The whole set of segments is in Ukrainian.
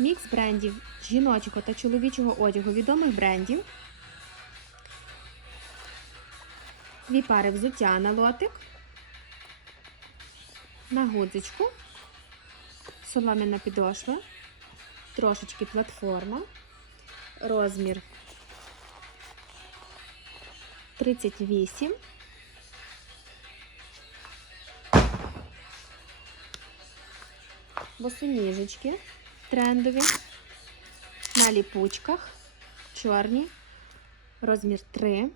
Мікс брендів жіночого та чоловічого одягу відомих брендів. Дві пари взуття на лотик. На гудзичку. Солом'яна підошва. Трошечки платформа. Розмір 38. Босоніжечки трендові. На ліпучках. Чорні. Розмір 3.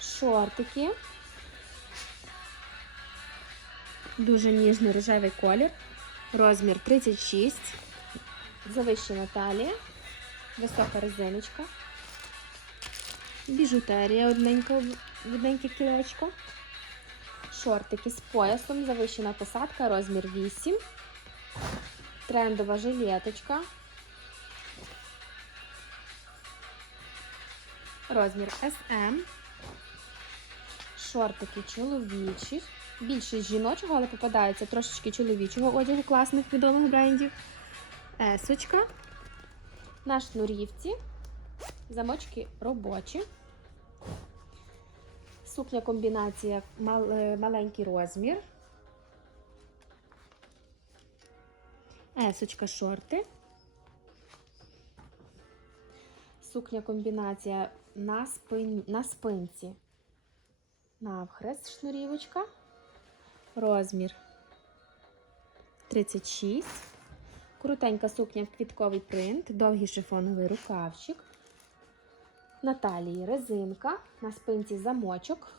Шортики. Дуже ніжний рожевий колір. Розмір 36. Завищена талія. Висока резиночка. Біжутерія одненьке кілечко. Шортики з поясом, завищена посадка, розмір 8. Трендова жилеточка. Розмір SM. Шортики чоловічі. Більшість жіночого, але попадається трошечки чоловічого одягу класних відомих брендів. Есочка. На шнурівці. Замочки робочі. Сукня комбінація е, маленький розмір. Есочка шорти. Сукня комбінація на, спин... на спинці. Навхрест шнурівочка. Розмір 36. Коротенька сукня в квітковий принт, довгий шифоновий рукавчик. На талії резинка, на спинці замочок.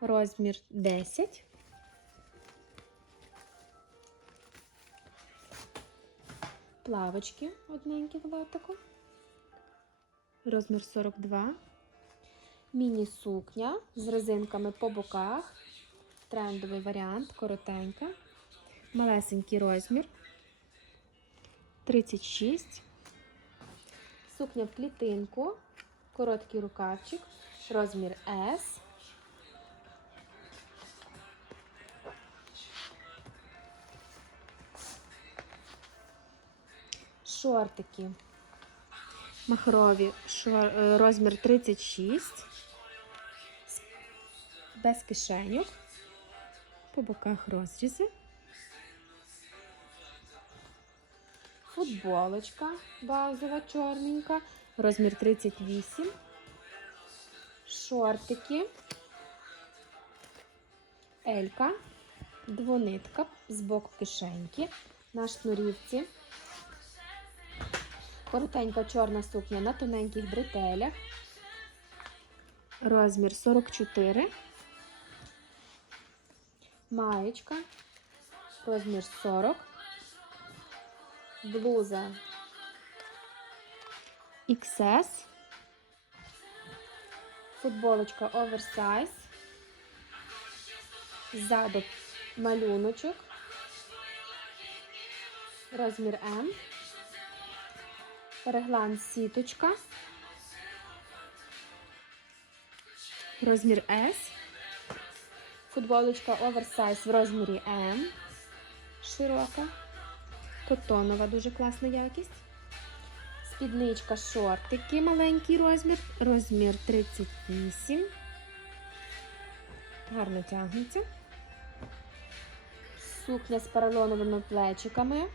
Розмір 10. Плавочки одненькі в лотику. Розмір 42. Міні-сукня з резинками по боках. Трендовий варіант, коротенька. Малесенький розмір. 36. Сукня в клітинку, короткий рукавчик, розмір S. Шортики. Махрові, шор- е, розмір 36. Без кишеньок. По боках розрізи. Футболочка базова чорненька, розмір 38. Шортики. Елька. Двонитка з боку кишеньки. На шнурівці. Коротенька чорна сукня на тоненьких бретелях. Розмір 44. Маєчка. Розмір 40 блуза. XS, футболочка оверсайз, ззаду малюночок, розмір М, реглан сіточка, розмір S, футболочка оверсайз в розмірі М, широка. Котонова дуже класна якість. Спідничка шортики, маленький розмір. Розмір 38. Гарно тягнеться. Сукня з поролоновими плечиками.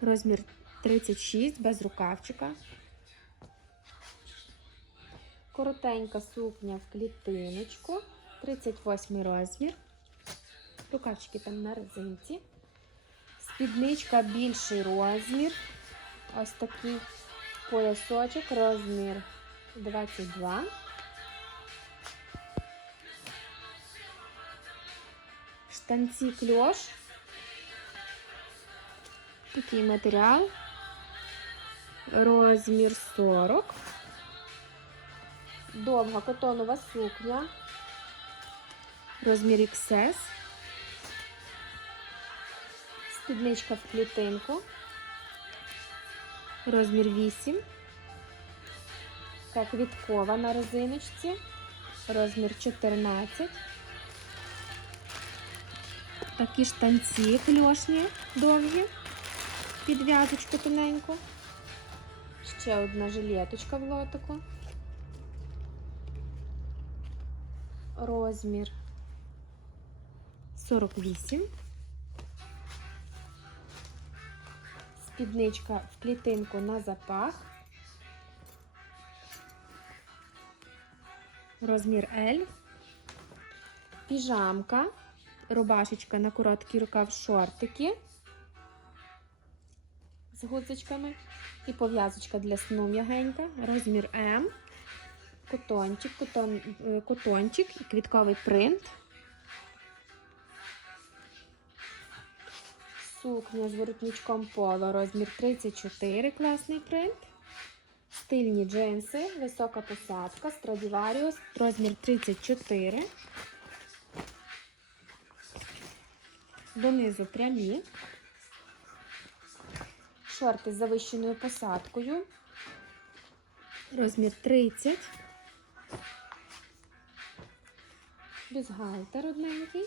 Розмір 36 без рукавчика. Коротенька сукня в клітиночку. 38 розмір. Рукавчики там на резинці. Спідничка більший розмір. Ось такий поясочок, розмір 22. Штанці кльош. Такий матеріал. Розмір 40. Довга котонова сукня. Розмір XS. Спідничка в клітинку. Розмір 8. Така квіткова на резиночці. Розмір 14. Такі штанці кльошні довгі, під в'язочку тоненьку. Ще одна жилеточка в лотику. Розмір 48. Спідничка в клітинку на запах. Розмір L. Піжамка. Рубашечка на короткий рукав шортики з гудзичками. І пов'язочка для сну м'ягенька. Розмір М. Котончик, котон, е, котончик і квітковий принт. Сукня з воротничком поло, розмір 34, класний принт. Стильні джинси, висока посадка, Stradivarius, розмір 34. Донизу прямі. Шорти з завищеною посадкою. Розмір 30. Бюстгальтер одненький.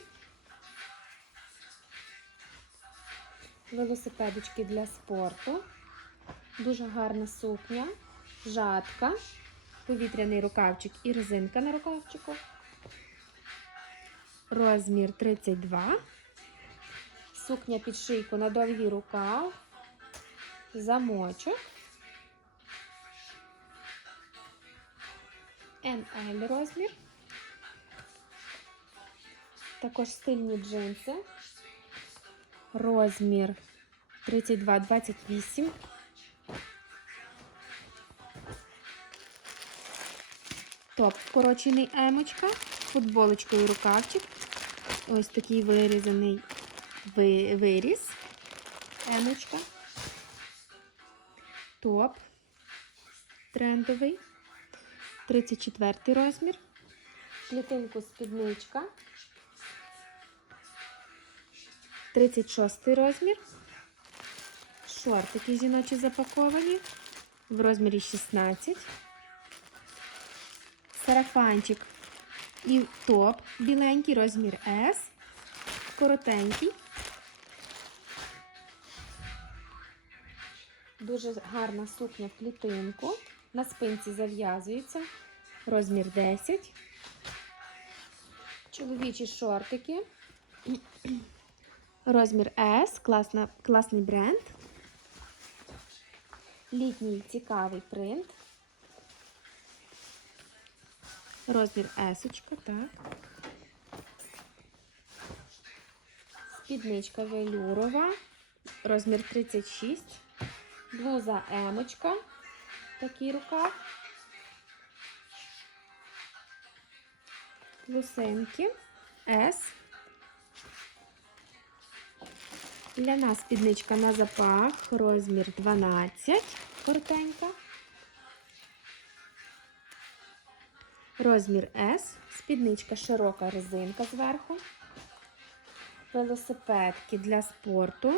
Велосипедочки для спорту. Дуже гарна сукня, жатка, повітряний рукавчик і резинка на рукавчику. Розмір 32. Сукня під шийку на довгий рукав. Замочок. NL розмір. Також стильні джинси. Розмір 32-28. Топ вкорочений емочка, футболочкою рукавчик. Ось такий вирізаний виріз. Емочка. Топ трендовий. 34 розмір. Клітинку спідничка. 36 розмір. Шортики жіночі запаковані в розмірі 16. Сарафанчик і топ біленький, розмір S. Коротенький. Дуже гарна сукня в клітинку. На спинці зав'язується. Розмір 10. Чоловічі шортики. Розмір S, класна, класний бренд. Літній цікавий принт. Розмір S, так. Спідничка велюрова. Розмір 36. Блуза емочка. Такий рукав. Лусинки. S. Для нас спідничка на запах, розмір 12, коротенька. Розмір S, спідничка широка резинка зверху. Велосипедки для спорту.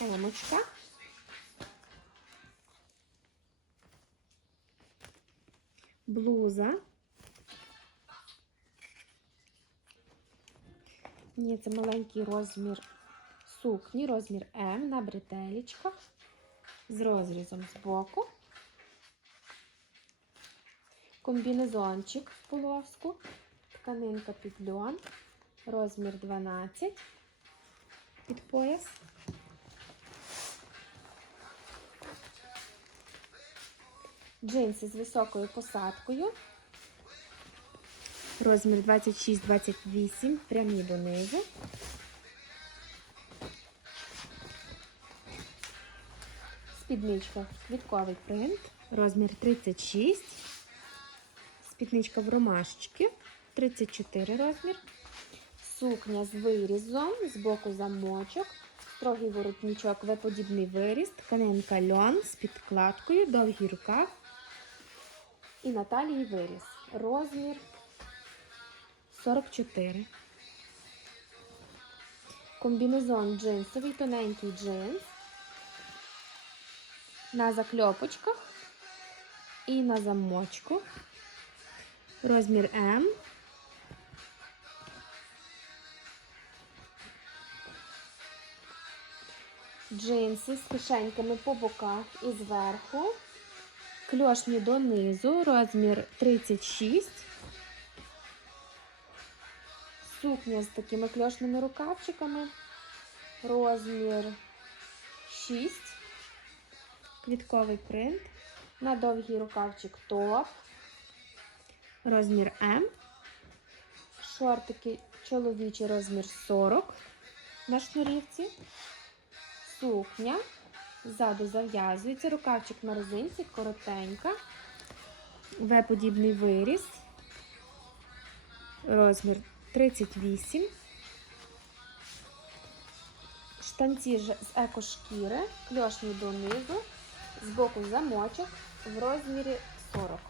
Емочка. Блуза. Ні, це маленький розмір сукні, розмір М на бретелечках з розрізом з боку. Комбінезончик в полоску, тканинка під льон, розмір 12 під пояс. Джинси з високою посадкою. Розмір 26-28, прямі донизу. Спідничка квітковий принт, розмір 36. Спідничка в ромашечки, 34 розмір. Сукня з вирізом, з боку замочок, строгий воротничок, В-подібний виріз, тканинка льон з підкладкою, довгий рукав і на талії виріз. Розмір 44. Комбінезон джинсовий, тоненький джинс. На закльопочках і на замочку. Розмір М. Джинси з кишеньками по боках і зверху. Кльошні донизу, розмір 36. Сукня з такими кльошними рукавчиками. Розмір 6. Квітковий принт. На довгий рукавчик топ. Розмір М. Шортики чоловічий розмір 40 на шнурівці. Сукня. Ззаду зав'язується. Рукавчик на резинці, коротенька. В-подібний виріс. Розмір 38. Штанці з екошкіри, кльошні донизу, з боку замочок в розмірі 40.